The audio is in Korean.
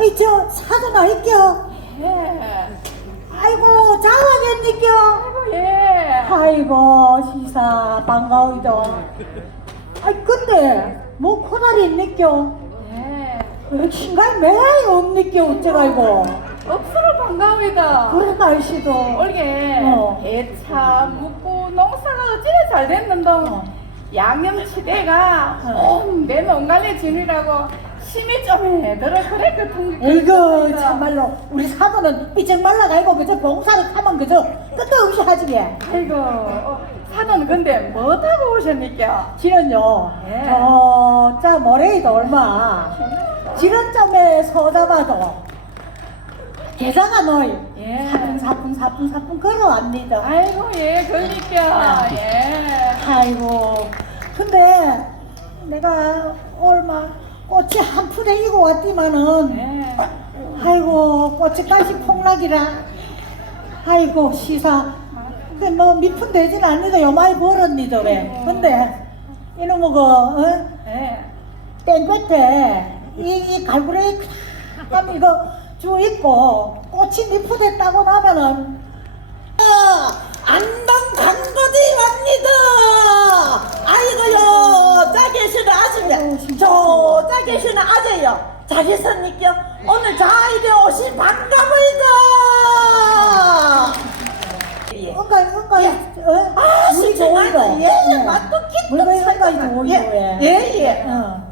에이 저 사도나 있겨 예. 아이고 자왕했니겨 아이고 예. 아이고 시사 반가워이다 아이 근데 뭐 코다리 있니겨 예. 신갈 매일 없니겨 어째가이고 억수로 반가워이다. 그래 날씨도 올게 어. 배차 묵고 농사가 어찌나 잘 됐는데 어. 양념치대가 어. 온내 농갈래 지느라고 좀 해더라 그래 그 통기 이거 참말로 우리 사도는 이제 말라가이고 그저 봉사를 하면 그저 끝도 없이 하지 게 아이고 어, 사돈 근데 뭐 타고 오셨니까? 지는요 예. 저자 모레이도 얼마 지른점에 서다봐도 계좌가 너희 예. 사뿐 사뿐 사뿐 사뿐 걸어왔니다 아이고 예 그러니까 예. 아이고 근데 내가 얼마 꽃이 한 푸대 이고 왔지만은 예. 아이고 꽃이까지 폭락이라 아이고 시사 근데 뭐 미푼 되진 않니다 요마이 벌었니다 왜 근데 이놈의 그 어? 예. 땡볕에 이, 참 이거 주 있고 꽃이 미푸됐다고 나면은 아, 안동 강거지 납니다 아이고요 자 계시는 아줌마 저자 계시는 계셨니까 오늘 자에게 오신 응가 응가 어? 아, 우리 좋은 거. 예, 예. 맛도 깊고 물건. 좋은 예, 거에 예, 예. 어.